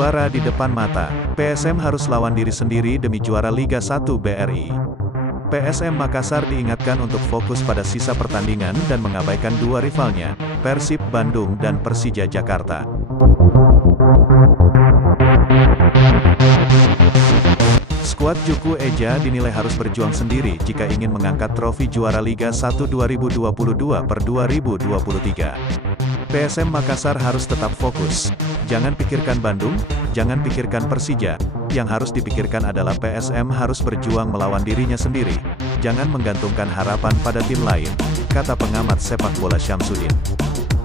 Juara di depan mata, PSM harus lawan diri sendiri demi juara Liga 1 BRI. PSM Makassar diingatkan untuk fokus pada sisa pertandingan dan mengabaikan dua rivalnya, Persib Bandung dan Persija Jakarta. Skuad Juku Eja dinilai harus berjuang sendiri jika ingin mengangkat trofi juara Liga 1 2022/2023. PSM Makassar harus tetap fokus. Jangan pikirkan Bandung, jangan pikirkan Persija. Yang harus dipikirkan adalah PSM harus berjuang melawan dirinya sendiri. Jangan menggantungkan harapan pada tim lain, kata pengamat sepak bola Syamsuddin.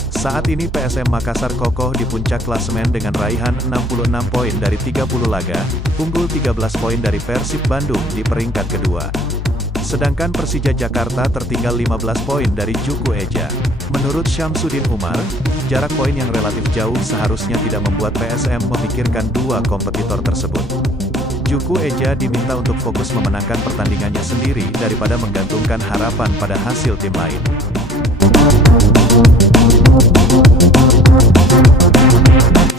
Saat ini PSM Makassar kokoh di puncak klasemen dengan raihan 66 poin dari 30 laga, unggul 13 poin dari Persib Bandung di peringkat kedua. Sedangkan Persija Jakarta tertinggal 15 poin dari Juku Eja. Menurut Syamsuddin Umar, jarak poin yang relatif jauh seharusnya tidak membuat PSM memikirkan dua kompetitor tersebut. Juku Eja diminta untuk fokus memenangkan pertandingannya sendiri daripada menggantungkan harapan pada hasil tim lain.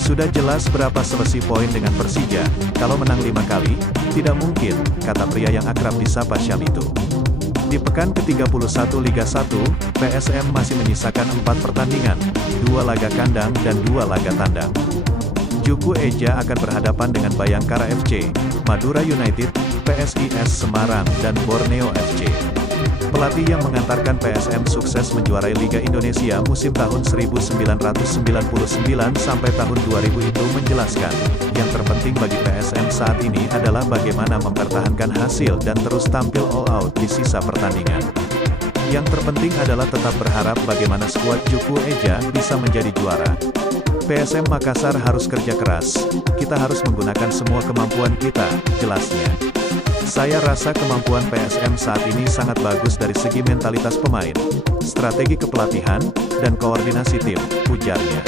Sudah jelas berapa selisih poin dengan Persija, kalau menang 5 kali, tidak mungkin, kata pria yang akrab disapa Syam itu. Di pekan ke-31 Liga 1, PSM masih menyisakan 4 pertandingan, 2 laga kandang dan 2 laga tandang. Juku Eja akan berhadapan dengan Bayangkara FC, Madura United, PSIS Semarang, dan Borneo FC. Pelatih yang mengantarkan PSM sukses menjuarai Liga Indonesia musim tahun 1999 sampai tahun 2000 itu menjelaskan, yang terpenting bagi PSM saat ini adalah bagaimana mempertahankan hasil dan terus tampil all out di sisa pertandingan. Yang terpenting adalah tetap berharap bagaimana skuad Juku Eja bisa menjadi juara. PSM Makassar harus kerja keras, kita harus menggunakan semua kemampuan kita, jelasnya. Saya rasa kemampuan PSM saat ini sangat bagus dari segi mentalitas pemain, strategi kepelatihan, dan koordinasi tim, ujarnya.